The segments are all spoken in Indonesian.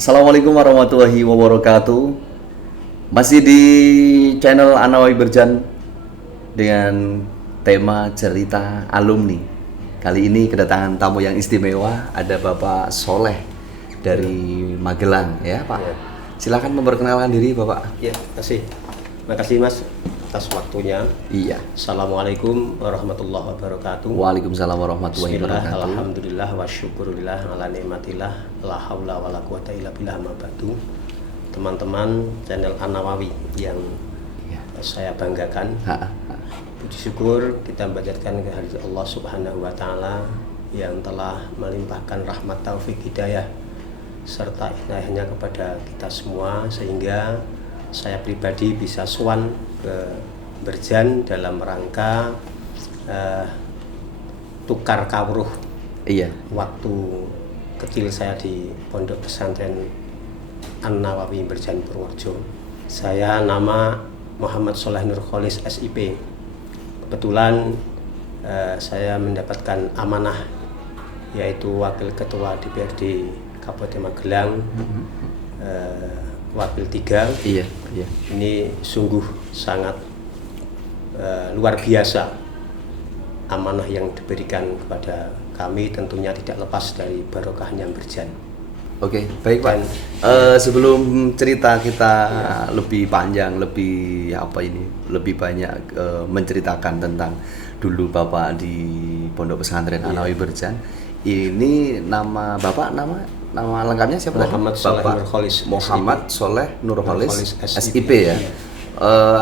Assalamualaikum warahmatullahi wabarakatuh. Masih di channel Anawawi Berjan dengan tema cerita alumni. Kali ini kedatangan tamu yang istimewa, ada Bapak Soleh dari Magelang, ya Pak. Ya. Silakan memperkenalkan diri Bapak. Ya, makasih Mas atas waktunya. Iya. Assalamualaikum warahmatullahi wabarakatuh. Waalaikumsalam warahmatullahi Bismillah, wabarakatuh. alhamdulillah, wa syukurillah, ala nikmatillah, la haula wa la quwata illa billah, ma ba'du. Teman-teman channel Anawawi yang Iya. saya banggakan. Puji syukur kita panjatkan kehadirat Allah Subhanahu wa taala yang telah melimpahkan rahmat taufik hidayah serta inayahnya kepada kita semua, sehingga saya pribadi bisa sowan ke Berjan dalam rangka tukar kawruh Iya. waktu kecil saya di Pondok Pesantren An-Nawawi Berjan Purworejo. Saya nama Muhammad Soleh Nur Kholis SIP. Kebetulan saya mendapatkan amanah yaitu Wakil Ketua DPRD Kabupaten Magelang, Wakil 3. Iya, iya. Ini sungguh sangat luar biasa amanah yang diberikan kepada kami, tentunya tidak lepas dari barokahnya Berjan. Oke, baik Pak. Dan Sebelum cerita kita lebih panjang, lebih banyak menceritakan tentang dulu Bapak di Pondok Pesantren Anawawi Berjan. Ini nama Bapak, nama lengkapnya siapa tadi? Muhammad Soleh Bapak Nur Kholis, Muhammad Soleh Nur Kholis, SIP ya. Iya.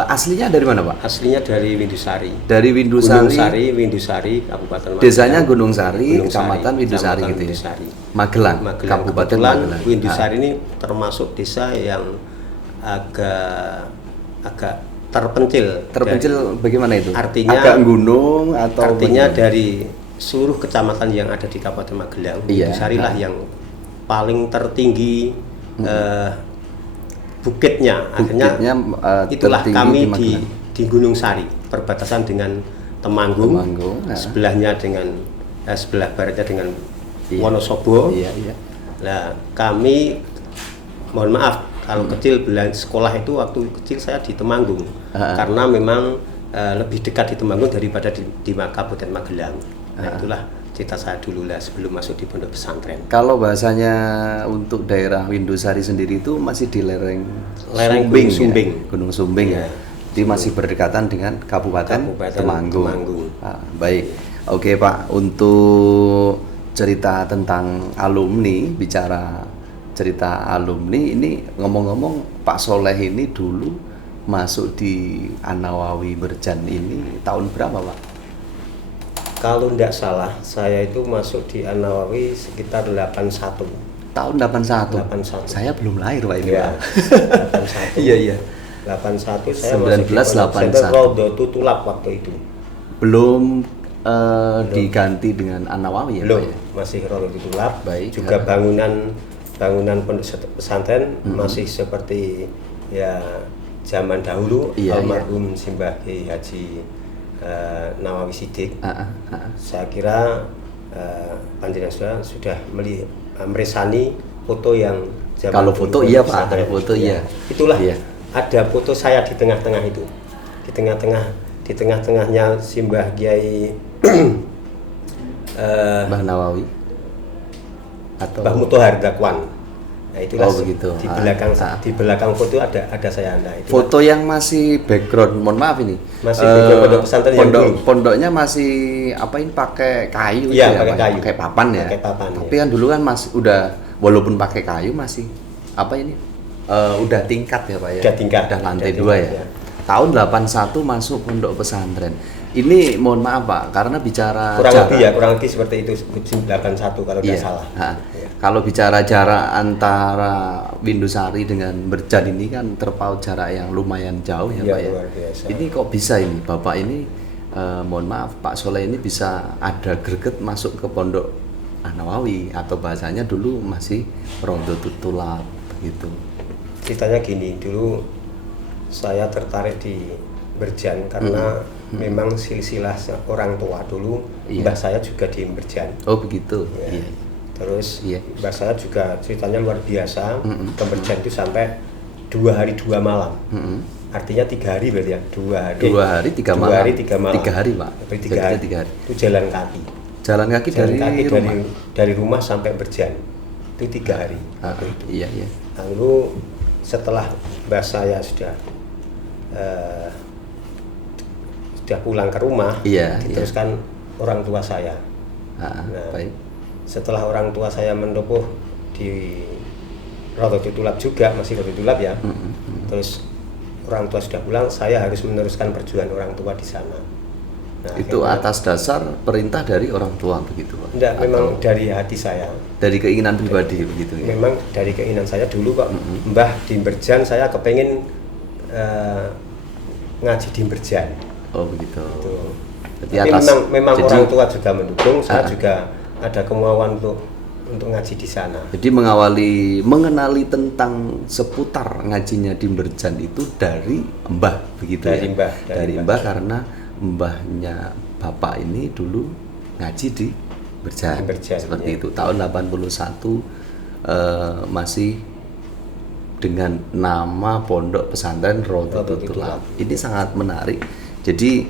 Aslinya dari mana Pak? Aslinya dari Windusari. Dari Windusari. Windusari, Kabupaten Magelang. Desanya Gunung Sari, Kecamatan Windusari gitu ya. Windusari. Magelang, Kabupaten Kebetulan Magelang. Windusari ini termasuk desa yang agak terpencil. Terpencil bagaimana itu? Artinya agak gunung atau artinya bagaimana? dari seluruh kecamatan yang ada di Kabupaten Magelang, Iya. Windusari lah yang paling tertinggi bukitnya. Akhirnya itulah tertinggi kami di Magelang. di Gunung Sari, perbatasan dengan Temanggung, sebelahnya dengan sebelah baratnya dengan Wonosobo. Iya, iya. Nah, kami mohon maaf kalau kecil sekolah itu waktu kecil saya di Temanggung, karena memang lebih dekat di Temanggung daripada di Kabupaten Magelang. Nah, itulah cita saya dulu lah sebelum masuk di pondok pesantren. Kalau bahasanya untuk daerah Windusari sendiri itu masih di lereng Gunung Sumbing. Ya? Gunung Sumbing ya. Jadi masih berdekatan dengan Kabupaten Temanggung. Baik. Oke Pak, untuk cerita tentang alumni, bicara cerita alumni ini, ngomong-ngomong Pak Soleh ini dulu masuk di Anawawi Berjan ini tahun berapa Pak? Kalau tidak salah, saya itu masuk di Anawawi sekitar 81. Tahun 81. 81. Saya belum lahir Pak ini. Ya, Pak. 81. Iya, iya. 81 saya 1981. Rodo Tutulap waktu itu. Belum diganti dengan Anawawi ya Belum, Pak ya? masih Rodo Tutulap. Baik. Juga bangunan pondok pesantren masih seperti ya zaman dahulu, almarhum Simbah Kiai Haji Nawawi Siddiq. Saya kira panjenengan sudah meresani foto yang zaman Kalau foto iya Pak, pesantren. foto iya. Itulah Iya. ada foto saya di tengah-tengah itu. Di tengah-tengahnya Simbah Kiai Mbah Nawawi atau Mbah Mutohar Dakwan. Nah, itulah begitu. Di belakang foto ada saya. Nah, itu foto yang masih background, mohon maaf ini. Masih background pondok pesantren yang dulu. Pondoknya masih pakai kayu Iya, ya, pakai kayu. pakai papan ya. Pakai papan, Tapi ya. kan dulu kan masih udah, walaupun pakai kayu masih udah tingkat ya Pak ya. Udah tingkat. Udah lantai Udah 2 tingkat, ya. ya. Tahun 81 masuk pondok pesantren. Ini mohon maaf Pak, karena bicara kurang lebih seperti itu 81 kalau tidak salah. Ya. Kalau bicara jarak antara Windusari dengan Berjan ini kan terpaut jarak yang lumayan jauh ya Pak ya. Luar biasa. Ini kok bisa ini Bapak ini mohon maaf Pak Soleh ini bisa ada greget masuk ke pondok Anawawi, atau bahasanya dulu masih Rondo Tutulap begitu. Ceritanya gini, dulu saya tertarik di Berjan karena memang silsilah orang tua dulu, mbah saya juga di Berjan. Oh begitu. Ya. Iya. Terus Iya. mbah saya juga ceritanya luar biasa. Ke berjan itu sampai 2 hari 2 malam. Artinya 3 hari berarti ya, 2 hari. 2 hari 3 malam. 2 hari 3 malam. 3 hari, Pak. Berarti 3 Jadinya hari. 3 hari. Itu jalan kaki. Jalan kaki dari rumah. Dari rumah sampai berjan. Itu 3 hari. Waktu itu. Iya, iya. Lalu setelah mbah saya sudah pulang ke rumah, Iya, diteruskan orang tua saya. Nah, baik. Setelah orang tua saya mendukuh di Rodotu Tulab juga, masih Rodotu Tulab ya. Terus orang tua sudah pulang, saya harus meneruskan perjuangan orang tua di sana. Nah, Itu atas dasar perintah dari orang tua begitu, Pak? Enggak, memang dari hati saya. Dari keinginan pribadi begitu ya? Memang dari keinginan saya dulu kok, Mbah di Berjan saya kepengen ngaji di Berjan. Oh begitu. Tapi memang jadi, orang tua juga mendukung, saya juga ada kemauan untuk ngaji di sana. Jadi mengenali tentang seputar ngajinya di Berjan itu dari Mbah begitu dari ya? Dari Mbah karena mbahnya Bapak ini dulu ngaji di Berjan seperti itu. Tahun 81 masih dengan nama Pondok Pesantren Rodotu Tulab. Ini sangat menarik. Jadi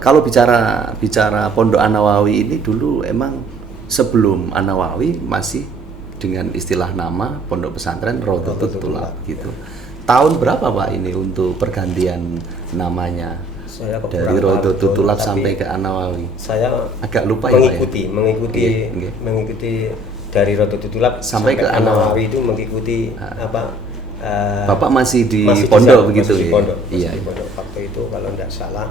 kalau bicara Pondok An-Nawawi ini dulu emang sebelum An-Nawawi masih dengan istilah nama Pondok Pesantren Rodotu Tulab gitu. Tahun berapa Pak ini untuk pergantian namanya? Saya dari Rodotu Tulab sampai ke An-Nawawi. Saya agak lupa mengikuti dari Rodotu Tulab sampai ke An-Nawawi itu mengikuti Bapak masih di pondok begitu ya? Pondok, iya. Di pondok. Waktu itu kalau tidak salah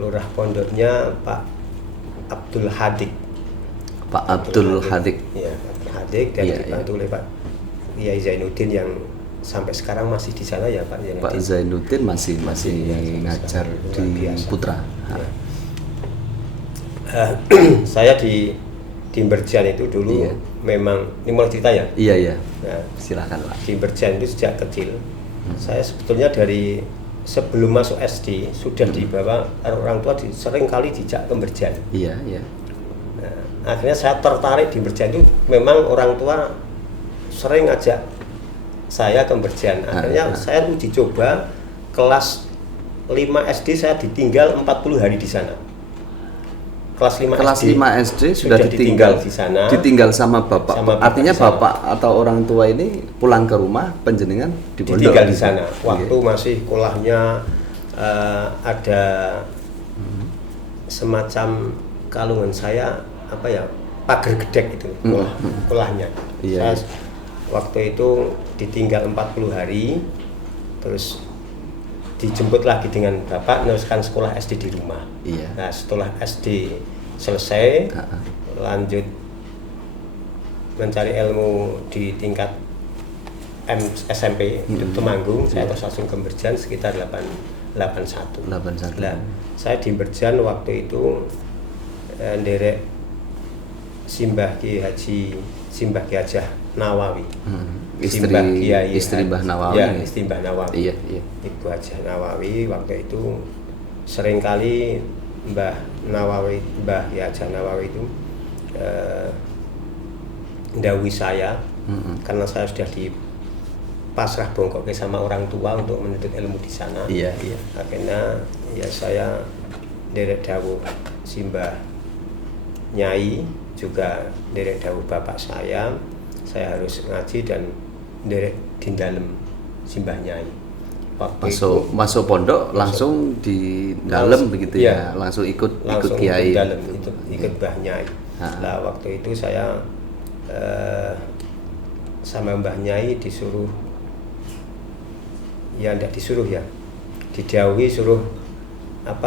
lurah pondoknya Pak Abdul Hadik. Pak Abdul Hadik. Iya, Abdul Hadik dan dibantu oleh Pak Kiai Zainuddin yang sampai sekarang masih di sana ya Pak Zainuddin. Pak Zainuddin masih ngajar di Putra. Ya. Saya di Berjan itu dulu memang ini mulai cerita ya. Iya. Nah, silakan Pak. Di Berjan itu sejak kecil. Saya sebetulnya dari sebelum masuk SD sudah dibawa orang tua sering kali dijak ke Berjan. Iya. Nah, akhirnya saya tertarik di Berjan itu memang orang tua sering ngajak saya ke Berjan. Akhirnya saya uji coba kelas 5 SD saya ditinggal 40 hari di sana. Kelas 5 SD sudah ditinggal di sana. Ditinggal sama bapak. Artinya bapak atau orang tua ini pulang ke rumah, penjenengan di pondok. Ditinggal di sana. Waktu masih sekolahnya ada semacam kalungan saya pagar gedek itu sekolahnya. Iya. Saya waktu itu ditinggal 40 hari, terus dijemput lagi dengan bapak meneruskan sekolah SD di rumah. Iya. Nah setelah SD selesai, lanjut mencari ilmu di tingkat SMP di Temanggung. Saya terus langsung ke Berjan sekitar 81. Nah, saya di Berjan waktu itu nderek Simbah Ki Hajah Nawawi. Istri Mbah Nawawi. Ya, istri Mbah Nawawi. Iya. Ibu Hajah Nawawi waktu itu seringkali Mbah Hajah Nawawi itu ndawuhi saya karena saya sudah dipasrah bongkok sama orang tua untuk menuntut ilmu di sana. Iya. Akhirnya ya saya nderek dawuh Simbah Nyai, juga nderek dawuh bapak saya harus ngaji dan nderek di dalam Simbah Nyai. Masuk pondok langsung di dalam begitu ya, langsung ikut kiai. Ikut Mbah Nyai. Nah waktu itu saya sama Mbah Nyai disuruh, ya tidak disuruh ya, didhawuhi suruh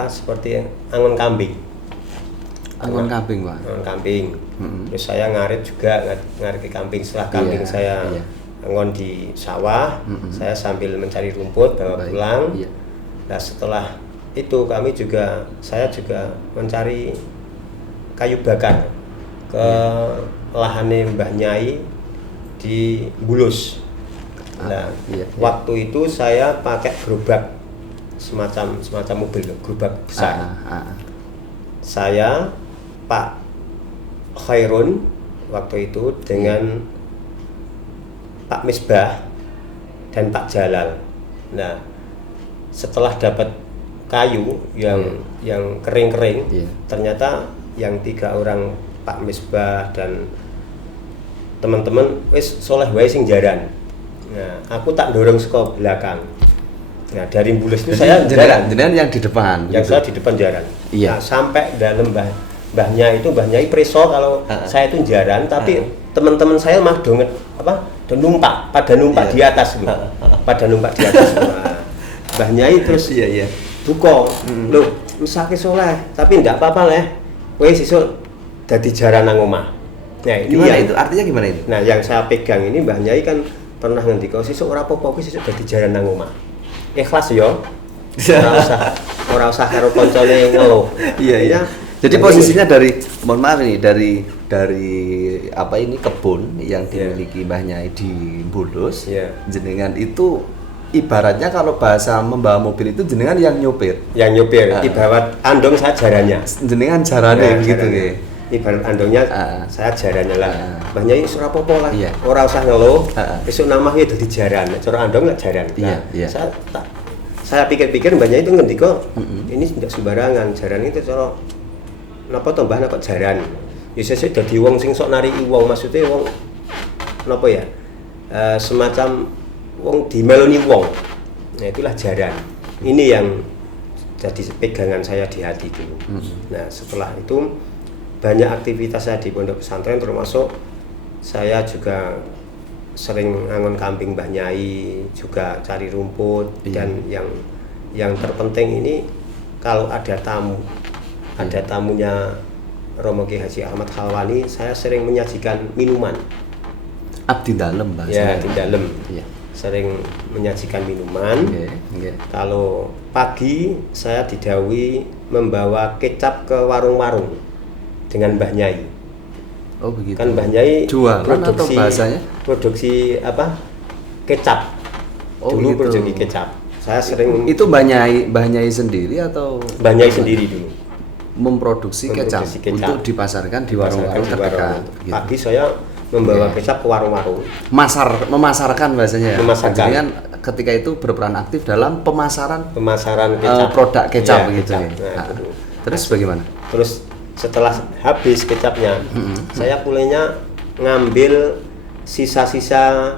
seperti angon kambing. Angon kambing Pak. Angon kambing. Terus saya ngarit juga, ngarit kambing. Setelah kambing saya angon di sawah, saya sambil mencari rumput bawa pulang. Nah setelah itu saya juga mencari kayu bakar ke lahannya Mbah Nyai di Bulus. Nah waktu itu saya pakai gerobak semacam mobil, gerobak besar. Saya Pak Khairun waktu itu dengan Pak Misbah dan Pak Jalal. Nah, setelah dapat kayu yang kering-kering, ternyata yang 3 orang Pak Misbah dan teman-teman wis soleh wae sing jaran. Nah, aku tak dorong saka belakang. Nah, dari Mbules itu saya jaran. Jenengan yang di depan. Yang saya di depan jaran. Iya. Nah, sampai dalam mbahnya preso kalau saya itu jaran, tapi teman-teman saya mah pada numpak di atas gitu. Pada numpak di atas. Nah, Mbah Nyai terus duka. Loh, mesake soleh, tapi ndak apa-apa leh. Kowe sesuk dadi jaran nang omah. Nah, gimana itu? Artinya gimana itu? Nah, yang saya pegang ini Mbah Nyai kan pernah ngendika sesuk ora apa-apa kowe sesuk dadi jaran nang omah. Ikhlas ya. Ora usah karo koncone ngeluh. Iya. Jadi posisinya mohon maaf ini dari apa ini kebun yang dimiliki Mbah Nyai di Mbules. Jenengan itu ibaratnya kalau bahasa membawa mobil itu jenengan yang nyopir. Yang nyopir. Ibarat andong saya jarannya. Jenengan jarannya gitu ya. Ibarat andongnya saya jarannya lah. Mbah Nyai ora apa-apa lah. Ora usah ngeluh. Esuk namah ya dadi jaran. Cara andong enggak jaran. Saya pikir-pikir Mbah Nyai itu ngendika ini tidak sembarangan. Jaran itu cara napa to Mbah kok jaran. Ya sesuk dadi wong sing sok nariki wong, maksudnya wong napa ya? Semacam wong dimeloni wong. Nah, itulah jaran. Ini yang jadi pegangan saya di hati dulu. Nah, setelah itu banyak aktivitas saya di pondok pesantren, termasuk saya juga sering ngangon kambing Mbah Nyai, juga cari rumput dan yang terpenting ini kalau ada tamunya Romo Ki Haji Ahmad Khalwani, saya sering menyajikan minuman. Abdi dalem bahasa. Ya, di dalam. Sering menyajikan minuman. Kalau pagi saya didhawuhi membawa kecap ke warung-warung dengan Mbah Nyai. Oh begitu. Kan Mbah Nyai produksi bahasanya? Produksi apa? Kecap. Dulu gitu. Produksi kecap. Saya sering itu Mbah Nyai sendiri atau Mbah Nyai sendiri dulu memproduksi kecap untuk dipasarkan di warung-warung terdekat. Pagi saya membawa kecap ke warung-warung. Memasarkan bahasanya. Memasarkan. Jadi kan ketika itu berperan aktif dalam pemasaran kecap. Produk kecap begitu. Nah, terus bagaimana? Terus setelah habis kecapnya, saya mulainya ngambil sisa-sisa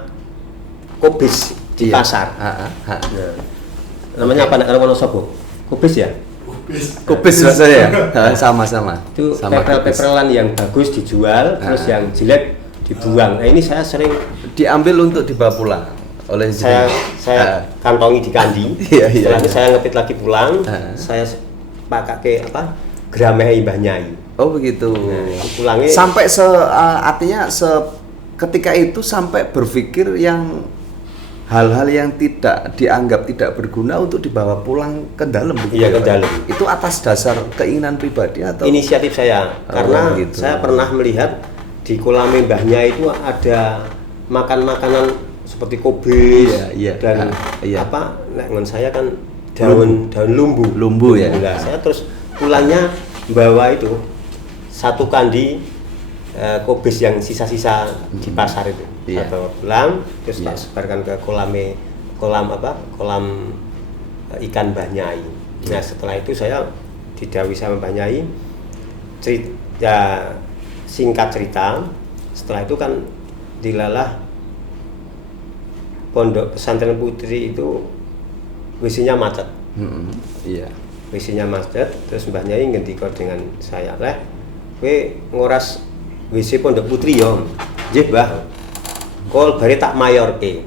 kubis di pasar. Namanya apa kalau Wonosobo? Kubis ya? Kubis bahasanya ya? Sama-sama. Itu pepel-pepelan yang bagus dijual, terus yang jelek dibuang. Nah, ini saya sering diambil untuk dibawa pulang oleh saya kantongi di kandi. Setelah itu saya ngepit lagi pulang, saya pakai Grameh Mbah Nyai. Oh begitu. Nah, pulangnya sampai artinya ketika itu sampai berpikir yang hal-hal yang tidak dianggap tidak berguna untuk dibawa pulang ke dalam. Iya, ke dalam. Itu atas dasar keinginan pribadi atau inisiatif saya? Karena gitu. Saya pernah melihat di kolamnya Mbah Nyai itu ada makanan seperti kubis dan ngon saya kan daun lumbu ya. Nah, saya terus pulangnya bawa itu satu kandi kubis yang sisa-sisa di pasar itu. Atau pulang terus tak sebarkan ke kolam ikan Mbah Nyai. Nah, setelah itu saya didhawuhi sama Mbah Nyai singkat cerita, setelah itu kan dilalah pondok pesantren putri itu WC-nya macet. WC-nya macet, terus Mbah Nyai ngendika dengan saya, "Leh, kowe ngoras WC pondok putri ya?" "Nggih, Mbah. Kol bare tak mayorke."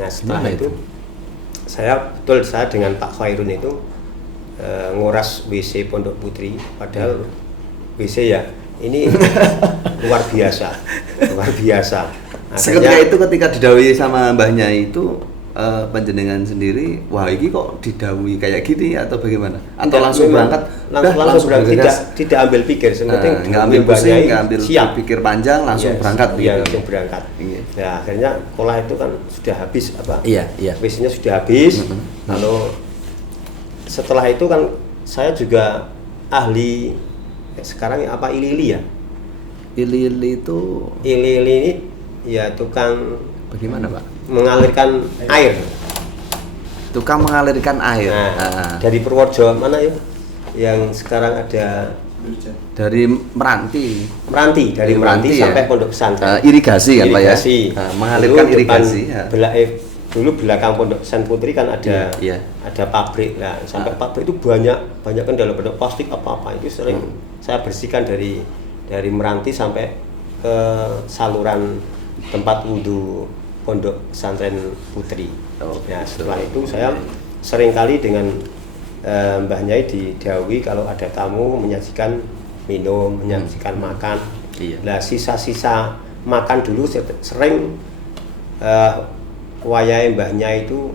Nah, setelah itu saya dengan Pak Khairun itu ngoras WC pondok putri, padahal WC ya ini luar biasa. Seketika itu ketika didhawuhi sama Mbah Nyai itu panjenengan sendiri, wah ini kok didhawuhi kayak gini atau bagaimana? Atau langsung berangkat? Langsung berangkat, tidak ambil pikir, sementing nggak ambil pusing, nggak ambil pikir panjang, langsung berangkat. Iya, langsung berangkat. Ya akhirnya kolah itu kan sudah habis WC-nya sudah habis. Lalu setelah itu kan saya juga ahli sekarang apa Ili-ili ya? Ili-ili itu Ili-ili ini ya tukang bagaimana Pak? mengalirkan air. Tukang mengalirkan air. Nah, dari Purworejo mana ya? Yang sekarang ada dari Meranti dari Meranti sampai ya? Pondok Pesantren. Irigasi kan irigasi. Pak ya? Mengalirkan dulu irigasi. Dulu belakang Pondok Pesantren Putri kan ada ada pabrik. Nah, sampai pabrik itu banyak kendala pada plastik apa-apa itu sering saya bersihkan dari Meranti sampai ke saluran tempat wudhu Pondok Pesantren Putri. Nah, setelah itu saya seringkali dengan Mbah Nyai didhawuhi kalau ada tamu menyajikan minum, menyajikan makan. Nah, sisa-sisa makan dulu sering wayahe Mbah Nyai itu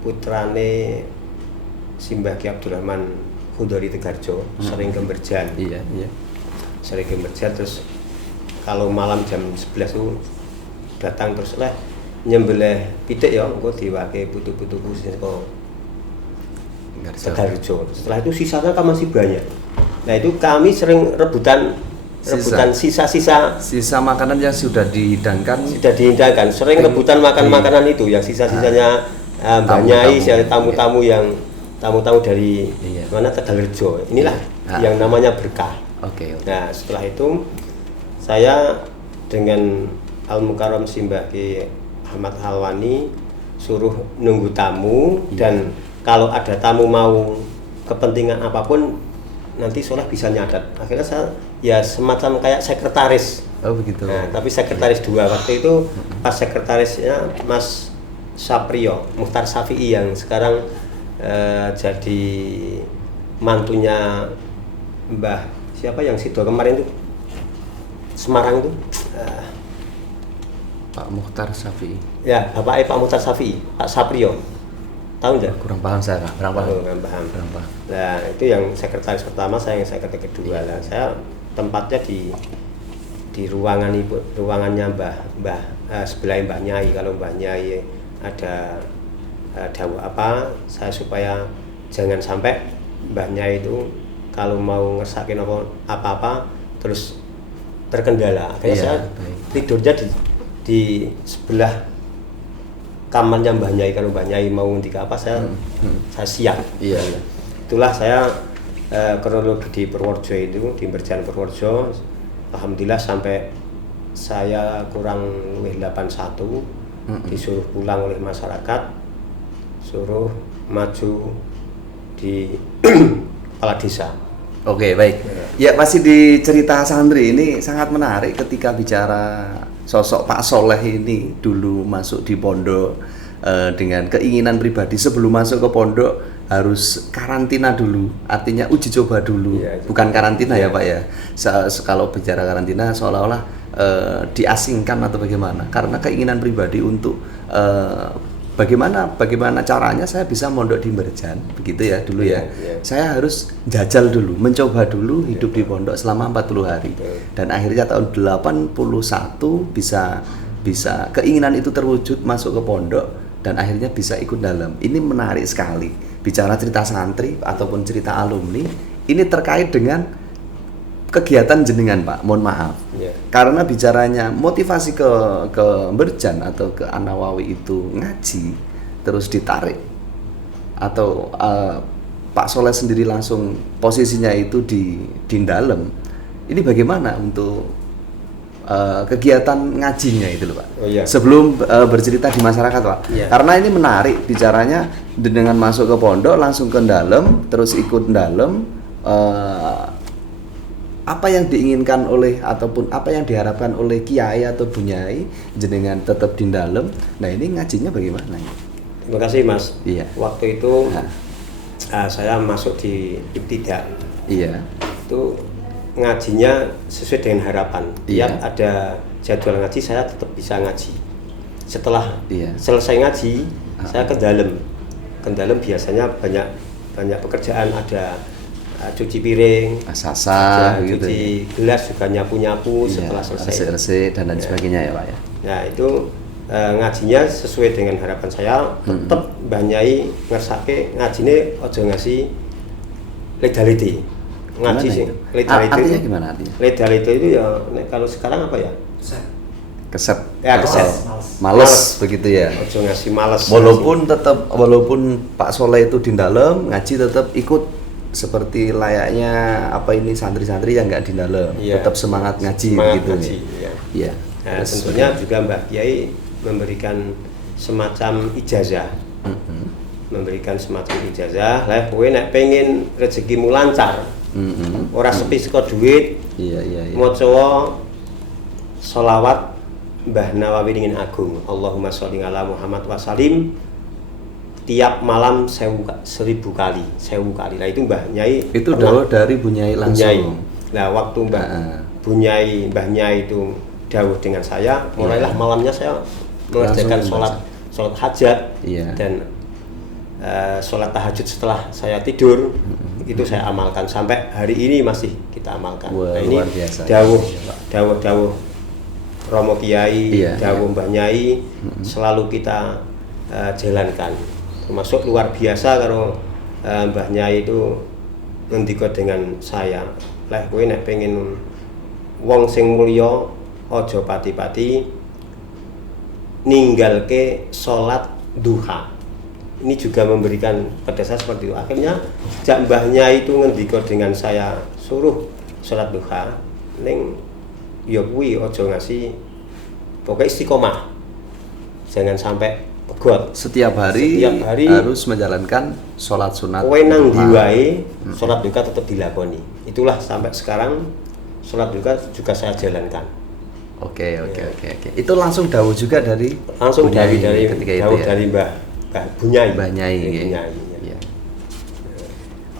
putrane Simbah Ki Abdurrahman Khudori Tegarjo sering gemberjan. Sering gemberjan, terus kalau malam jam 11 itu datang terus lah nyembelih pitik ya, engko diwake putu-putuku sing Tegarjo. Setelah itu sisanya kan masih banyak. Nah, itu kami sering rebutan sisa makanan yang sudah dihidangkan. Sering rebutan makan makanan itu yang sisa-sisanya Mbah Nyai, tamu-tamu yang tamu-tamu dari mana Tegarjo. Inilah yang namanya berkah. Nah, setelah itu saya dengan Al Mukarram Simbah Ki Ahmad Halwani suruh nunggu tamu, dan kalau ada tamu mau kepentingan apapun nanti Soleh bisa nyadat. Akhirnya saya ya semacam kayak sekretaris. Begitu. Nah, tapi sekretaris dua. Waktu itu pas sekretarisnya Mas Saprio Mukhtar Syafi'i yang sekarang jadi mantunya Mbah siapa yang Sido kemarin itu Semarang itu Pak Mukhtar Syafi'i. Ya, Bapak Pak Mukhtar Syafi'i, Pak Saprio. Tahu enggak? Kurang paham saya, Kak. Kurang paham. Nah, itu yang sekretaris pertama, saya yang sekretaris kedua. Nah, saya tempatnya di ruangan ibu, ruangannya Mbah sebelah Mbah Nyai. Kalau Mbah Nyai ada dawuh apa, saya supaya jangan sampai Mbah Nyai itu kalau mau ngersakin apa-apa terus terkendala. Akhirnya saya tidurnya di sebelah kamarnya Mbah Nyai. Kalau Mbah Nyai mau ngendika apa saya siap. Itulah saya kronologi di Purworejo itu, di Berjan Purworejo. Alhamdulillah sampai saya kurang lebih 81 disuruh pulang oleh masyarakat, suruh maju di kepala desa. Oke, baik. Ya, masih di cerita santri ini sangat menarik ketika bicara sosok Pak Soleh ini dulu masuk di pondok dengan keinginan pribadi sebelum masuk ke pondok harus karantina dulu, artinya uji coba dulu, bukan karantina ya Pak ya. Kalau bicara karantina seolah-olah diasingkan atau bagaimana? Karena keinginan pribadi untuk bagaimana caranya saya bisa mondok di Berjan, begitu ya dulu ya. Saya harus jajal dulu, mencoba dulu hidup di pondok selama 40 hari. Dan akhirnya tahun 81 bisa keinginan itu terwujud masuk ke pondok dan akhirnya bisa ikut dalam. Ini menarik sekali. Bicara cerita santri ataupun cerita alumni, ini terkait dengan kegiatan jenengan Pak, mohon maaf. Karena bicaranya motivasi ke Berjan atau ke An-Nawawi itu ngaji, terus ditarik atau Pak Soleh sendiri langsung posisinya itu di dalam. Ini bagaimana untuk kegiatan ngajinya itu loh Pak. Sebelum bercerita di masyarakat Pak. Karena ini menarik bicaranya dengan masuk ke pondok langsung ke dalam, terus ikut dalam. Apa yang diinginkan oleh ataupun apa yang diharapkan oleh kiai atau bunyai jenengan tetap di dalam. Nah, ini ngajinya bagaimana? Terima kasih Mas. Waktu itu saya masuk di Ibtidak. Itu ngajinya sesuai dengan harapan. Tiap ada jadwal ngaji saya tetap bisa ngaji. Setelah selesai ngaji, saya ke dalam. Ke dalam biasanya banyak pekerjaan, ada cuci piring, sasa, cuci gelas, juga nyapu-nyapu setelah selesai. Resik dan lain sebagainya ya Pak ya. Nah, itu ngajinya sesuai dengan harapan saya, tetap Mbah Nyai ngersake ngajine aja ngasih legality. ngaji Gimana sih. itu? Ledal itu. Artinya gimana artinya? Ledal itu ya kalau sekarang apa ya? Keset. Ya, keset. Males begitu ya. Ojo ngasih males. Walaupun Pak Soleh itu di dalam ngaji tetap ikut seperti layaknya apa ini santri-santri yang nggak di dalam, Iya. tetap semangat ngaji gitu ngaji, ya. ya. Iya. Nah, tentunya juga Mbah Kiai memberikan semacam ijazah. Memberikan semacam ijazah, lah kowe nek pengen rezekimu lancar. Ora sepi saka duit. Iya. Maca sholawat Mbah Nawawi Dingin Agung, Allahumma sholli ala Muhammad wa salim, tiap malam 1000 kali. Nah itu Mbah Nyai Itu dawuh dari Bu Nyai langsung. Nyai. Nah waktu Bu Nyai, Mbah Nyai itu dawuh dengan saya, mulailah malamnya saya mengerjakan sholat hajat dan sholat tahajud setelah saya tidur. Itu saya amalkan sampai hari ini masih kita amalkan. Wah, nah ini dawuh Romo Kiai, dawuh Mbah Nyai selalu kita jalankan. Termasuk luar biasa kalau Mbah Nyai itu ngendika dengan saya, "Leh kowe nek pengen wong sing mulya aja pati-pati ninggalke salat duha." Ini juga memberikan pada saya seperti itu. Akhirnya sejak Mbah Nyai itu ngendika dengan saya, suruh salat duha ning ya kuwi aja ngasih pokoknya istiqomah, jangan sampai pegot. Setiap hari harus menjalankan sholat sunat. Kowe nang ndi wae sholat duha tetap dilakoni. Itulah sampai sekarang sholat duha juga saya jalankan. Oke. Itu langsung dawuh juga dari dari Mbah Bu Nyai. Mbah Nyai. Ya.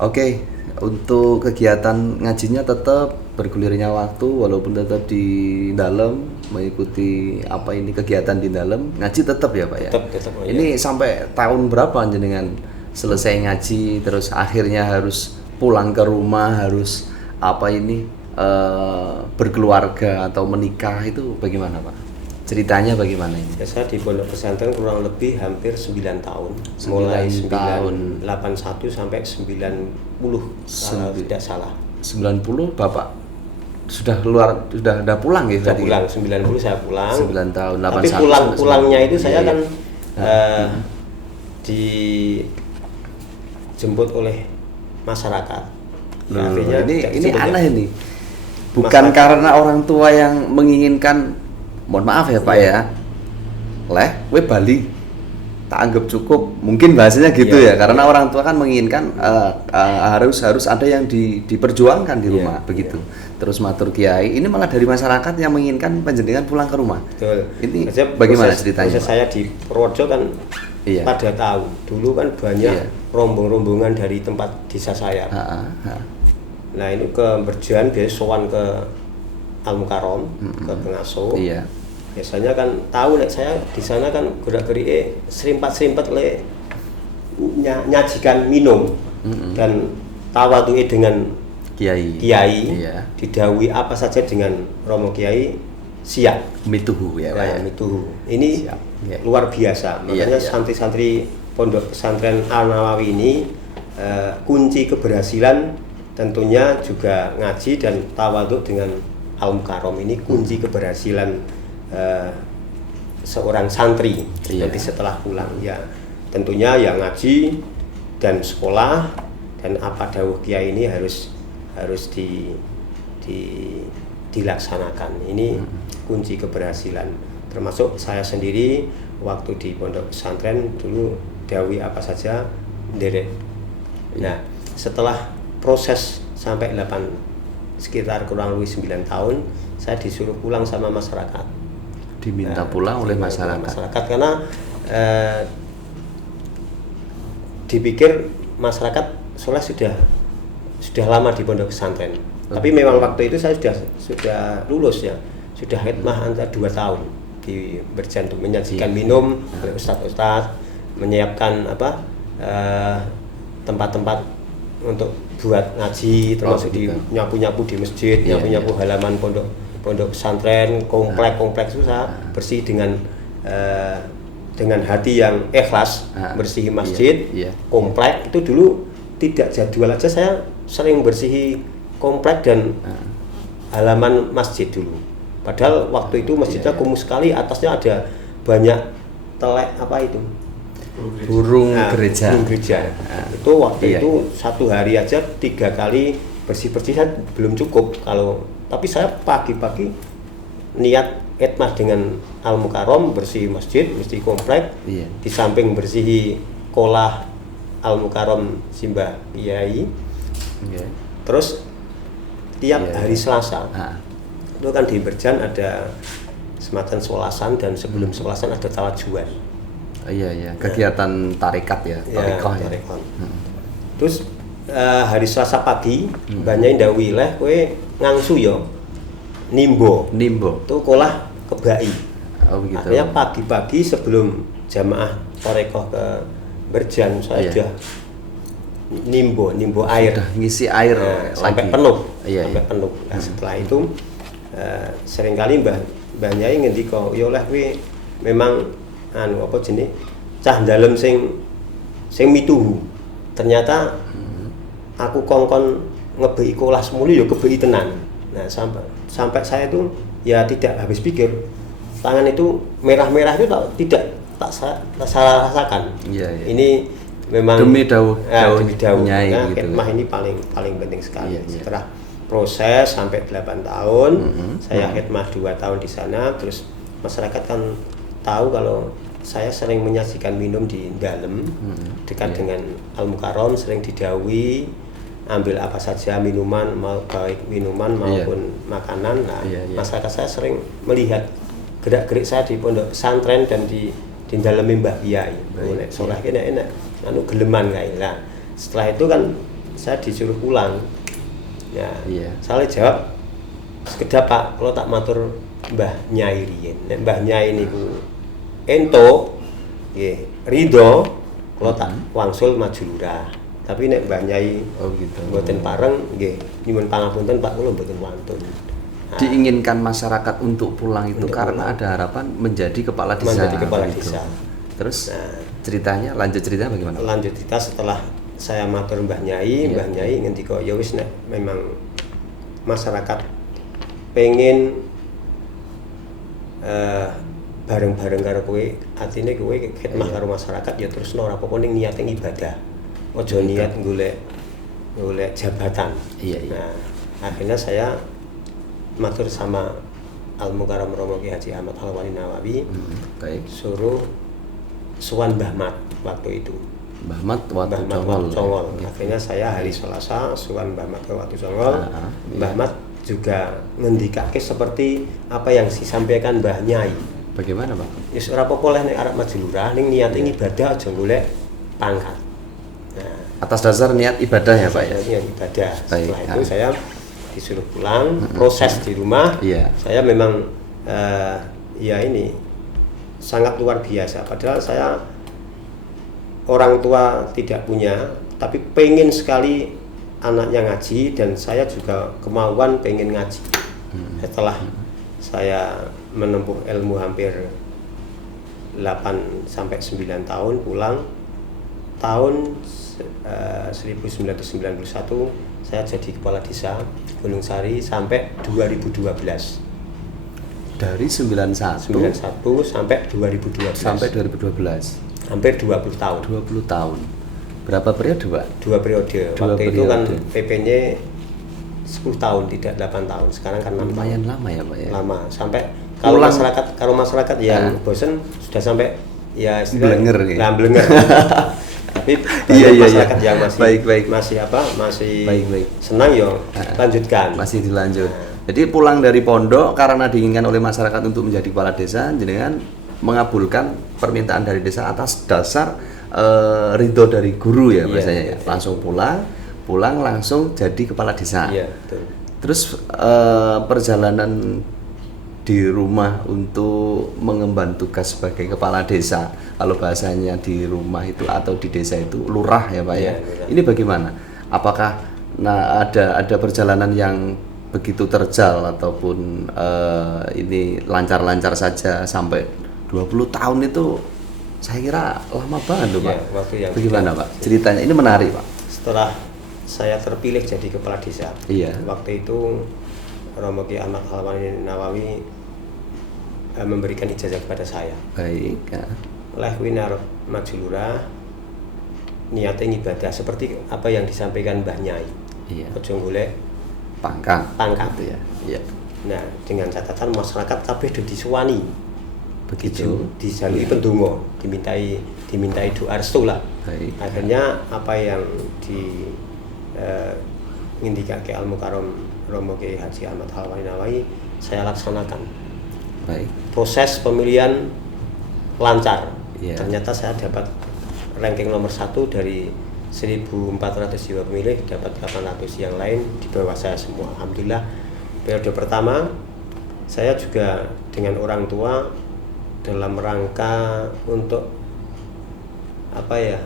Oke, untuk kegiatan ngajinya tetap bergulirnya waktu, walaupun tetap di dalam mengikuti apa ini kegiatan di dalam ngaji tetap ya Pak ya. Tetap. Ini sampai tahun berapa jenengan selesai ngaji terus akhirnya harus pulang ke rumah, harus apa ini berkeluarga atau menikah, itu bagaimana Pak? Ceritanya bagaimana ini? Ya, saya di pondok pesantren kurang lebih hampir 9 tahun. 9 mulai tahun. 81 sampai 90 kalau tidak salah. 90 Bapak sudah pulang ya tadi? Pulang 90 saya pulang. 9 tahun 81. Tapi pulangnya itu saya kan dijemput oleh masyarakat. Artinya ini aneh ini. Bukan karena orang tua yang menginginkan, mohon maaf ya Pak ya. Leh, we Bali tak anggap cukup, mungkin bahasanya gitu ya, karena orang tua kan menginginkan harus ada yang diperjuangkan di rumah begitu. Terus matur kiai, ini malah dari masyarakat yang menginginkan panjenengan pulang ke rumah. Betul. Ini bagaimana ceritanya? Proses saya di Purworejo kan pada tahu, dulu kan banyak rombongan dari tempat desa saya. Nah ini ke Berjan, biasa sowan ke Al-Mukarram, ke Bengaso. Biasanya kan tahu nek saya di sana kan gerak-gerike serimpet le nyajikan minum dan tawadhu'e dengan kiai. Didhawuhi apa saja dengan Romo Kiai siap. Mituhu ya Pak ya. Mituhu. Ini luar biasa. Makanya santri-santri Pondok Pesantren Al-Nawawi ini kunci keberhasilan tentunya juga ngaji dan tawadhu dengan Al-Mukarram ini kunci keberhasilan seorang santri nanti setelah pulang ya. Tentunya yang ngaji dan sekolah dan apa dawuh kiai ini harus dilaksanakan. Ini kunci keberhasilan. Termasuk saya sendiri waktu di pondok pesantren dulu dawuhi apa saja nderek. Nah, setelah proses sampai sekitar kurang lebih 9 tahun, saya disuruh pulang sama masyarakat. Diminta pulang oleh masyarakat karena dipikir masyarakat soalnya sudah lama di pondok pesantren. Tapi memang waktu itu saya sudah lulus ya, sudah khidmah antara 2 tahun di Berjan untuk menyajikan minum oleh ustadz, menyiapkan tempat-tempat untuk buat ngaji, termasuk di nyapu-nyapu di masjid, nyapu-nyapu halaman pondok pesantren, komplek itu saya bersih dengan hati yang ikhlas, bersih masjid, komplek itu dulu tidak jadwal aja saya sering bersihi komplek dan halaman masjid dulu. Padahal waktu itu masjidnya kumuh sekali, atasnya ada banyak telek apa itu? Burung gereja. Burung gereja. Itu waktu itu satu hari aja 3 kali bersih-bersih belum cukup tapi saya pagi-pagi niat khidmah dengan Al-Mukarram, bersih masjid, bersih komplek, di samping bersihi kolah Al-Mukarram Simbah Kiai. Terus tiap hari Selasa itu kan di Berjan ada semacam solasan, dan sebelum solasan ada talajuan. Kegiatan tarekat ya, tarekoh ya. Terus hari Selasa pagi banyak ndawuhi leh kowe ngangsu yo nimbo itu kolah kebai. Artinya pagi-pagi sebelum jamaah tarekoh ke Berjan saya sudah nimbo air, sudah ngisi air sampai penuh. Nah, setelah itu seringkali Mbah Nyai ngendika ya oleh kowe memang apa jenis cah dalem sing mituhu. Ternyata aku kongkon ngebei kolah semulu ya kebei tenan. Nah, sampai saya itu ya tidak habis pikir. Tangan itu merah-merah itu tak salah rasakan. Ini memang demi dawuh Nyai gitu. Khidmah ini paling penting sekali. Setelah proses sampai 8 tahun, saya khidmah 2 tahun di sana. Terus masyarakat kan tahu kalau saya sering menyajikan minum di dalam dekat dengan Al-Mukarram, sering didhawuhi ambil apa saja minuman, baik minuman maupun makanan. Nah, masyarakat saya sering melihat gerak-gerik saya di pondok pesantren dan di dalam Mbah Kiai. Nek soleh kene enak anu geleman kae. Nah, setelah itu kan saya disuruh pulang. Ya, saya jawab sekedap Pak, kalau tak matur Mbah Nyai riyen. Nek Mbah Nyai niku ento nggih ridho, kalau tak wangsul maju lurah. Tapi nek Mbah Nyai mboten pareng nggih nyuwun pangapunten Pak, kula mboten wantun. Nah, diinginkan masyarakat untuk pulang itu karena ada harapan menjadi kepala desa. Terus lanjut ceritanya bagaimana? Lanjut cerita setelah saya matur Mbah Nyai, Mbah Nyai ngendika ya wis nek memang masyarakat pengen bareng-bareng karo kowe, atine kowe khidmah karo masyarakat ya terusno ora apa-apa ning niate ibadah. Ojo niat golek jabatan. Nah, akhirnya saya matur sama Al-Mukarram Romo Ki Haji Ahmad Al-Wali Nawawi, suruh suwan Mbah Mat waktu itu. Mbah Mat Watu Congol. Akhirnya saya hari Selasa suwan Mbah Mat Watu Congol. Mbah Mat juga ngendikake seperti apa yang disampaikan Mbah Nyai. Bagaimana, Pak? Wis ora apa-apa leh nek arep maju lurah ning niate ibadah aja golek pangkat. Nah, atas dasar niat ibadah ya, Pak ya. Niat ibadah. Setelah itu saya disuruh pulang, proses di rumah. Saya memang ini sangat luar biasa. Padahal saya orang tua tidak punya, tapi pengen sekali anaknya ngaji, dan saya juga kemauan pengen ngaji. Setelah saya menempuh ilmu hampir 8 sampai 9 tahun, pulang tahun 1991 saya jadi kepala desa Gunung Sari sampai 2012. Dari 91 sampai 2012. Hampir 20 tahun. 20 tahun. Berapa periode, Pak? 2 periode. Waktu itu kan PP-nya 10 tahun, tidak 8 tahun. Sekarang kan 6 lumayan tahun. Lama ya, Pak ya. Lama. Sampai kalau masyarakat yang bosen sudah sampai ya blenger gitu. Blenger. Tapi masyarakat yang masih senang ya lanjutkan. Masih dilanjut. Jadi pulang dari pondok karena diinginkan oleh masyarakat untuk menjadi kepala desa, jenengan mengabulkan permintaan dari desa atas dasar ridho dari guru ya biasanya ya. Langsung pulang langsung jadi kepala desa. Betul. Terus perjalanan di rumah untuk mengemban tugas sebagai kepala desa, kalau bahasanya di rumah itu atau di desa itu lurah ya Pak ya. Ini bagaimana? Apakah ada perjalanan yang begitu terjal ataupun ini lancar-lancar saja sampai 20 tahun itu? Saya kira lama banget loh Pak. Bagaimana Pak? Ceritanya ini menarik Pak. Setelah saya terpilih jadi kepala desa. Iya. Waktu itu Romo Kiai Ahmad Al Nawawi memberikan ijazah kepada saya. Baik. Leh winar maju lurah, niatnya ibadah seperti apa yang disampaikan Mbah Nyai. Iya. Ojo golek Pangkang. Gitu ya. Iya. Nah, dengan catatan masyarakat kabeh do disuwani. Begitu. Dijalui pendonga, dimintai doa restu lah. Baik. Akhirnya apa yang ngindikake Al Mukarram Romo Kiai Haji Ahmad Al Nawawi saya laksanakan. Baik. Proses pemilihan lancar. Iya. Ternyata saya dapat ranking nomor 1 dari 1.400 jiwa pemilih, dapat 800 yang lain di bawah saya semua. Alhamdulillah. Periode pertama saya juga dengan orang tua dalam rangka untuk apa ya,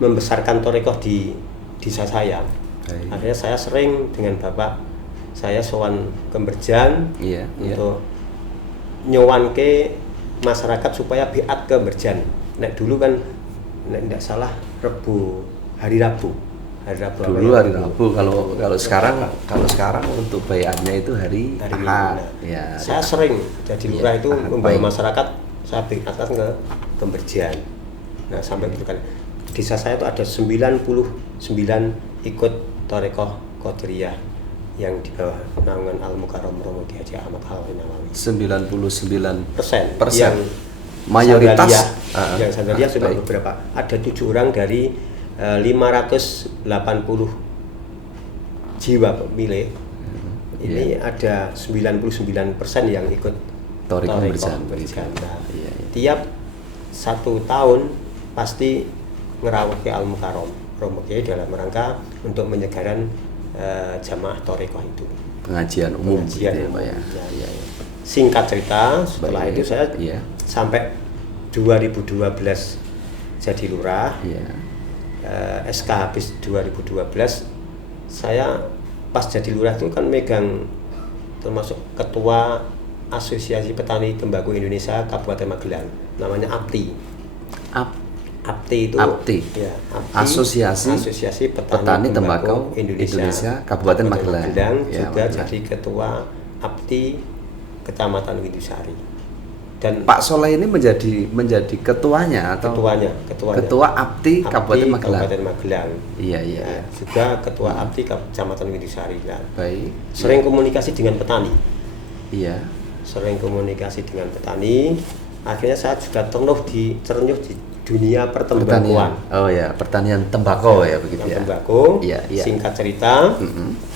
membesarkan Thorikoh di desa saya. Baik. Akhirnya saya sering dengan bapak saya sowan ke Berjan untuk nyowanke masyarakat supaya biat ke Berjan. Nek dulu kan nek tidak salah hari Rabu dulu hari Rabu. Kalau sekarang untuk bayarnya itu hari Ahad. Ya, saya sering jadi lurah itu Ahad. membawa masyarakat, saya biatkan ke Berjan. Nah, sampai gitu kan desa saya itu ada 99 ikut Thorikoh Qadiriyah yang di bawah naungan Al Mukarram Romo Kiai Haji Ahmad Al Nawawi. 99% yang mayoritas yang Sandaria cuma beberapa, ada 7 orang dari 580 jiwa pemilih. Ini ada 99% yang ikut Thorikoh Berjan. Nah, tiap 1 tahun pasti ngerawati Al Mukarram Romo Kiai dalam rangka untuk menyegarkan jamaah Thorikoh itu. Pengajian umum Gitu ya, Pak ya. Ya. Singkat cerita, setelah itu saya sampai 2012 jadi lurah. SK habis 2012, saya pas jadi lurah itu kan megang termasuk ketua Asosiasi Petani Tembakau Indonesia Kabupaten Magelang, namanya APTI. APTI itu ya, Asosiasi Petani Tembakau Indonesia Kabupaten Magelang. Juga jadi ketua APTI Kecamatan Windusari. Dan Pak Soleh ini menjadi ketuanya atau ketua APTI Kabupaten Magelang. Iya. Ya, juga ketua APTI Kecamatan Windusari. Nah, baik. Sering komunikasi dengan petani. Iya. Sering komunikasi dengan petani. Akhirnya saya juga ternyuh di dunia pertembakuan. Oh ya, pertanian tembakau ya begitu ya. Tembakau. Iya. Singkat cerita,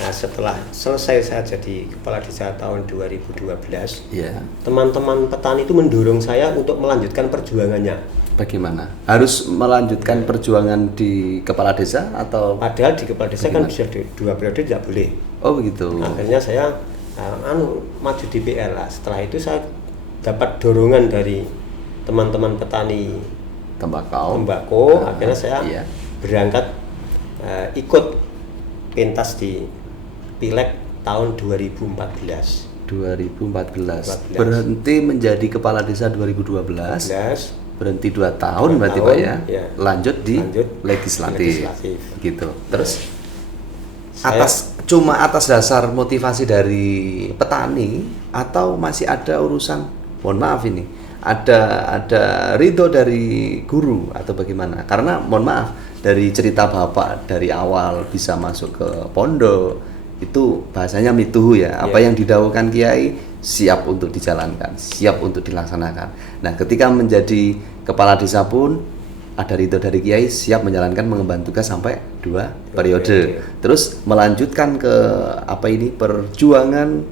nah setelah selesai saya jadi kepala desa tahun 2012, teman-teman petani itu mendorong saya untuk melanjutkan perjuangannya. Bagaimana? Harus melanjutkan perjuangan di kepala desa atau? Padahal di kepala desa kan bisa 2 periode tidak boleh. Oh begitu. Akhirnya saya maju di PR lah. Setelah itu saya dapat dorongan dari teman-teman petani tembakau. Akhirnya saya berangkat ikut pentas di Pileg tahun 2014. Berhenti menjadi kepala desa 2012. Berhenti 2 tahun berarti Pak ya. Lanjut di legislatif. Gitu. Terus cuma atas dasar motivasi dari petani atau masih ada urusan, mohon maaf ini, ada ridho dari guru atau bagaimana? Karena mohon maaf, dari cerita Bapak dari awal bisa masuk ke pondok itu bahasanya mituhu ya, apa yang didhawuhkan kiai siap untuk dijalankan, siap untuk dilaksanakan. Nah, ketika menjadi kepala desa pun ada ridho dari kiai, siap menjalankan mengemban tugas sampai 2 periode. Terus melanjutkan ke perjuangan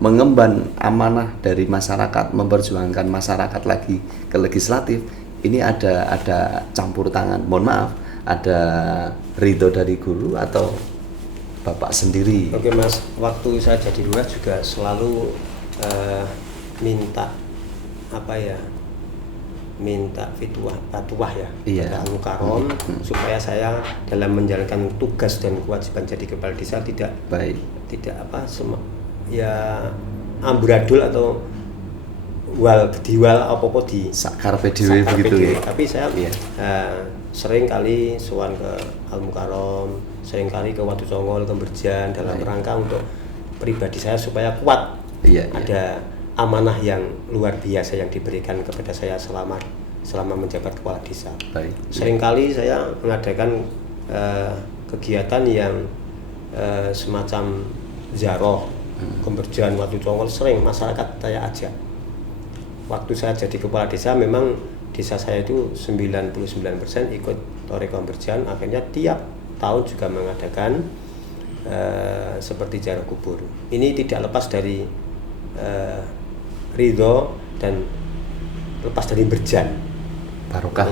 mengemban amanah dari masyarakat, memperjuangkan masyarakat lagi ke legislatif. Ini ada campur tangan, mohon maaf, ada ridho dari guru atau Bapak sendiri? Oke Mas, waktu saya jadi lurah juga selalu minta fatwa ya, Al Mukarram, supaya saya dalam menjalankan tugas dan kewajiban jadi kepala desa tidak amburadul atau wal bediwal apa-apa di Sakarpe dhewe begitu ya. Tapi saya sering kali sowan ke Al Mukarrom, sering kali ke Watu Congol, ke Berjan dalam rangka untuk pribadi saya supaya kuat. Ada amanah yang luar biasa yang diberikan kepada saya selama menjabat kepala desa. Seringkali saya mengadakan kegiatan yang semacam ziarah ke Berjan, Watu Congol, sering masyarakat saya ajak. Waktu saya jadi kepala desa memang desa saya itu 99% ikut Thariqah Berjan, akhirnya tiap tahun juga mengadakan seperti ziarah kubur. Ini tidak lepas dari ridho dan lepas dari Berjan. Barokah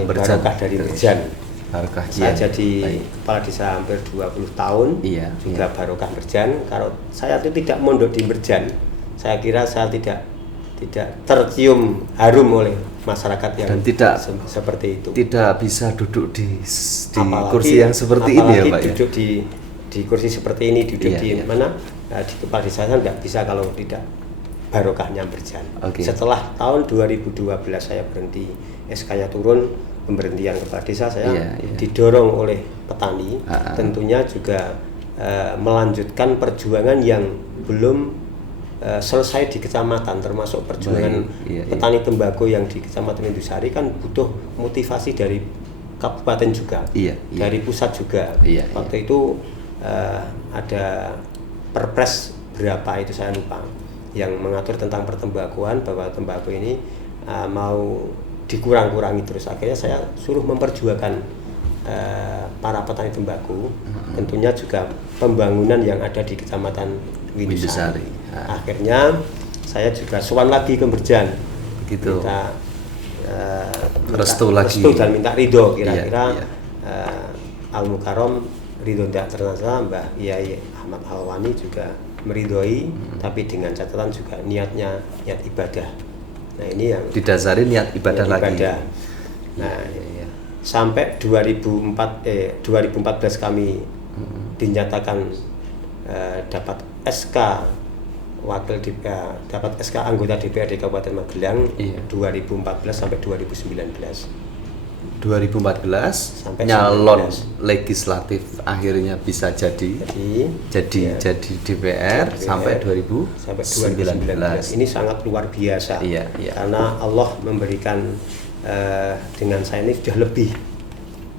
dari Berjan. Barokah. Saya jadi kepala desa hampir 20 tahun, juga barokah Berjan. Kalau saya itu tidak mondok di Berjan, saya kira saya tidak tercium harum oleh masyarakat yang dan tidak seperti itu. Tidak bisa duduk di kursi yang seperti ini ya Pak. Duduk di kursi seperti ini, duduk di mana di kepala desa kan tidak bisa kalau tidak barokahnya Berjan. Setelah tahun 2012 saya berhenti, SK-nya turun, pemberhentian kepala desa, saya didorong oleh petani, tentunya juga melanjutkan perjuangan yang belum selesai di kecamatan, termasuk perjuangan petani tembakau yang di Kecamatan Indusari kan butuh motivasi dari kabupaten juga, dari pusat juga. Waktu itu ada perpres berapa itu saya lupa, yang mengatur tentang pertembakauan, bahwa tembakau ini mau dikurang-kurangi terus. Akhirnya saya suruh memperjuangkan para petani tembakau, tentunya juga pembangunan yang ada di Kecamatan Windusari. Akhirnya saya juga sowan lagi ke Berjan, minta restu dan minta ridho, kira-kira Al Mukarrom ridho tidak terasa, Mbah Kiai Ahmad Alwani juga meridhoi, tapi dengan catatan juga niat ibadah. Nah ini yang didasari niat ibadah lagi. Nah sampai 2014 kami dinyatakan dapat SK wakil DPR, dapat SK anggota DPRD Kabupaten Magelang 2014 sampai 2019. 2014 sampai nyalon legislatif akhirnya bisa jadi DPR sampai 2019. Ini sangat luar biasa karena Allah memberikan dengan saya ini sudah lebih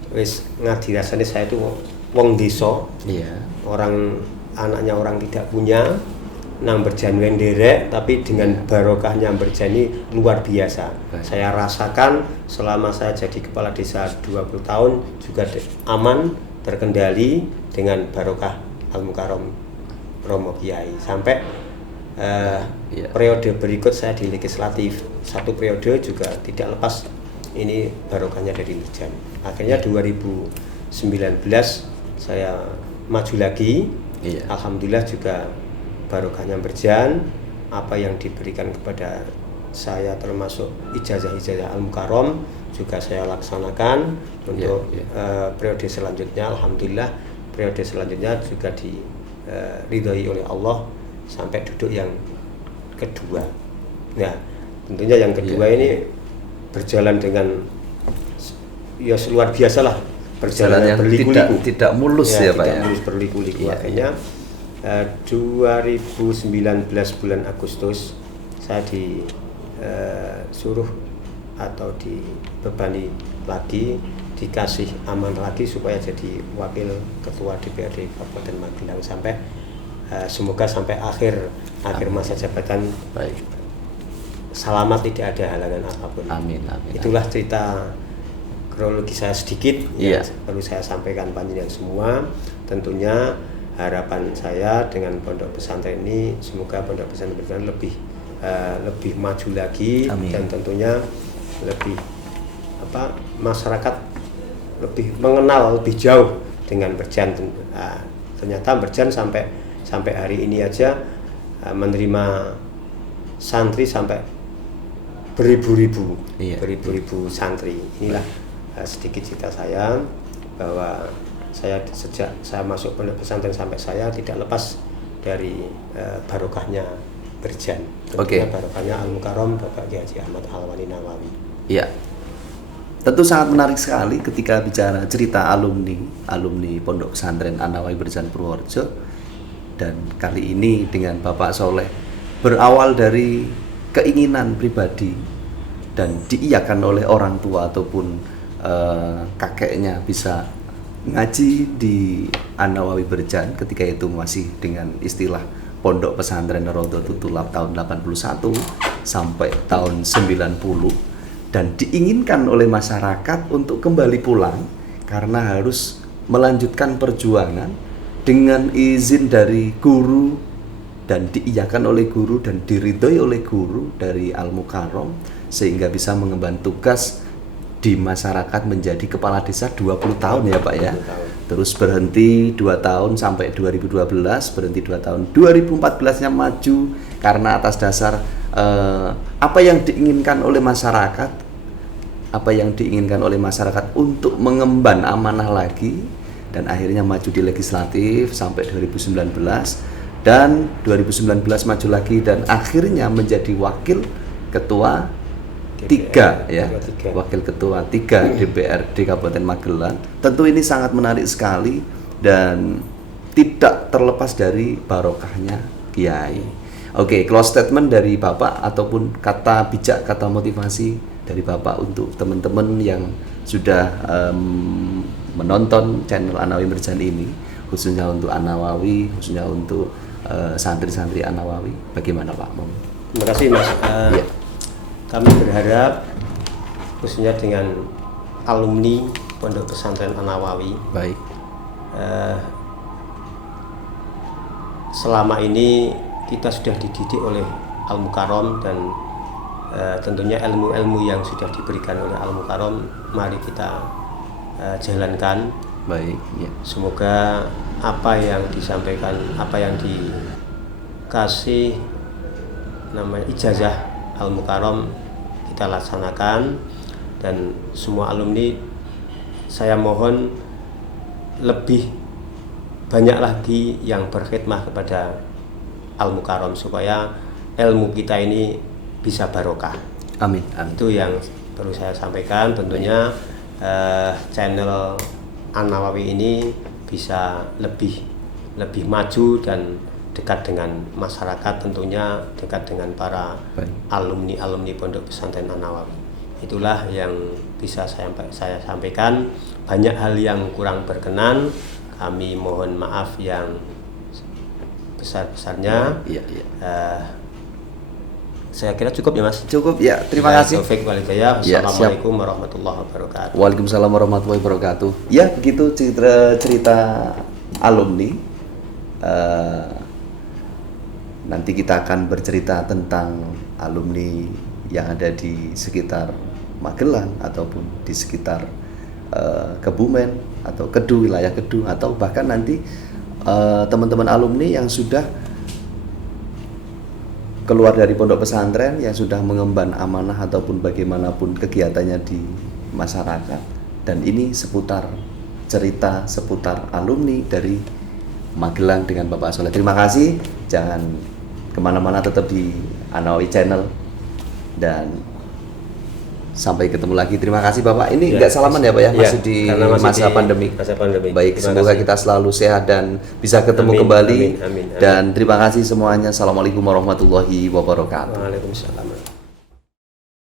wis ngadi rasanya saya itu wong desa, orang anaknya orang tidak punya nang Berjan derek, tapi dengan barokahnya Berjan ini luar biasa. Saya rasakan selama saya jadi kepala desa 20 tahun juga aman, terkendali dengan barokah Al Mukarrom Romo Kiai. Sampai periode berikut saya di legislatif, satu periode juga tidak lepas ini barokahnya dari Berjan. Akhirnya 2019 saya maju lagi, alhamdulillah juga barokahnya Berjan, apa yang diberikan kepada saya termasuk ijazah-ijazah Al Mukarrom juga saya laksanakan untuk periode selanjutnya. Alhamdulillah periode selanjutnya juga diridhoi oleh Allah sampai duduk yang kedua. Nah tentunya yang kedua ini berjalan dengan luar biasa lah, berjalan yang tidak mulus ya Pak ya. Tidak mulus, berliku-liku. Akhirnya 2019 bulan Agustus saya disuruh atau dibebani lagi, dikasih amanah lagi supaya jadi wakil ketua DPRD Kabupaten Magelang sampai semoga sampai akhir masa jabatan selamat, tidak ada halangan apapun. Amin. Itulah cerita kronologi saya sedikit yang perlu saya sampaikan panjenengan semua. Tentunya harapan saya dengan pondok pesantren ini semoga pondok pesantren lebih maju lagi. Amin. Dan tentunya lebih masyarakat lebih mengenal lebih jauh dengan Berjan. Ternyata Berjan sampai hari ini aja menerima santri sampai beribu-ribu santri. Inilah sedikit cerita saya, bahwa saya sejak saya masuk pondok pesantren sampai saya tidak lepas dari barokahnya Berjan. Oke. Tentunya barokahnya Al Mukarram Bapak Kiai Haji Ahmad Al-Wali Nawawi. Ya. Tentu sangat menarik sekali ketika bicara cerita alumni Pondok Pesantren An-Nawawi Berjan Purworejo, dan kali ini dengan Bapak Soleh berawal dari keinginan pribadi dan diiyakan oleh orang tua ataupun kakeknya bisa ngaji di An-Nawawi Berjan ketika itu masih dengan istilah Pondok Pesantren Rodotul Tulab tahun 81 sampai tahun 90, dan diinginkan oleh masyarakat untuk kembali pulang karena harus melanjutkan perjuangan dengan izin dari guru dan diiyakan oleh guru dan diridhoi oleh guru dari Al Mukarram, sehingga bisa mengemban tugas di masyarakat menjadi kepala desa 20 tahun ya Pak ya. Terus berhenti 2 tahun sampai 2012, berhenti 2 tahun. 2014-nya maju karena atas dasar apa yang diinginkan oleh masyarakat, untuk mengemban amanah lagi, dan akhirnya maju di legislatif sampai 2019, dan 2019 maju lagi dan akhirnya menjadi wakil ketua wakil ketua 3 DPRD Kabupaten Magelang. Tentu ini sangat menarik sekali dan tidak terlepas dari barokahnya Kiai. Oke, close statement dari Bapak ataupun kata bijak, kata motivasi dari Bapak untuk teman-teman yang sudah menonton channel An-Nawawi Berjan ini, khususnya untuk An-Nawawi, khususnya untuk santri-santri An-Nawawi. Bagaimana Pak? Terima kasih Mas. Ya. Kami berharap khususnya dengan alumni Pondok Pesantren An-Nawawi, Baik. Selama ini kita sudah dididik oleh Al Mukarram, dan tentunya ilmu-ilmu yang sudah diberikan oleh Al Mukarram mari kita jalankan. Baik, ya. Semoga apa yang disampaikan, apa yang dikasih namanya ijazah Al Mukarram kita laksanakan, dan semua alumni saya mohon lebih banyak lagi yang berkhidmah kepada Al Mukarram supaya ilmu kita ini bisa barokah. Amin. Amin. Itu yang perlu saya sampaikan. Tentunya channel An-Nawawi ini bisa lebih maju dan dekat dengan masyarakat, tentunya dekat dengan para alumni Pondok Pesantren An-Nawawi. Itulah yang bisa saya sampaikan. Banyak hal yang kurang berkenan, kami mohon maaf yang besar-besarnya. Iya. Saya kira cukup ya Mas. Cukup ya. Terima kasih. Taufik wal hidayah. Assalamualaikum warahmatullahi wabarakatuh. Waalaikumsalam warahmatullahi wabarakatuh. Ya, begitu cerita alumni. Nanti kita akan bercerita tentang alumni yang ada di sekitar Magelang ataupun di sekitar Kebumen atau Kedu, wilayah Kedu, atau bahkan nanti teman-teman alumni yang sudah keluar dari pondok pesantren, yang sudah mengemban amanah ataupun bagaimanapun kegiatannya di masyarakat. Dan ini seputar cerita seputar alumni dari Magelang dengan Bapak Soleh. Terima kasih. Jangan kemana-mana, tetap di An-Nawawi Channel, dan sampai ketemu lagi. Terima kasih Bapak. Ini enggak salaman ya Pak ya? Masih di masa pandemi. Baik, semoga kita selalu sehat dan bisa ketemu kembali. Amin. Dan terima kasih semuanya. Assalamualaikum warahmatullahi wabarakatuh. Waalaikumsalam.